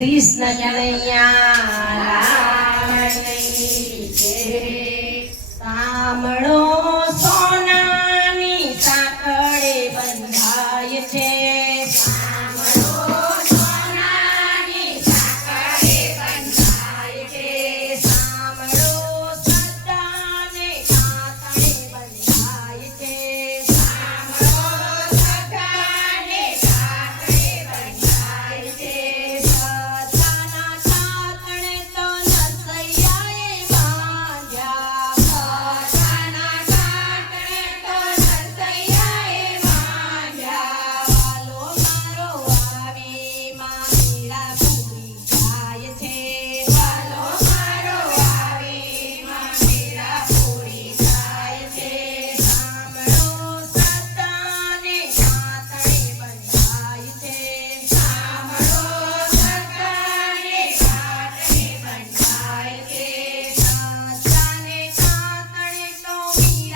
કનૈયા લાલની જય. સાંભળો Bye.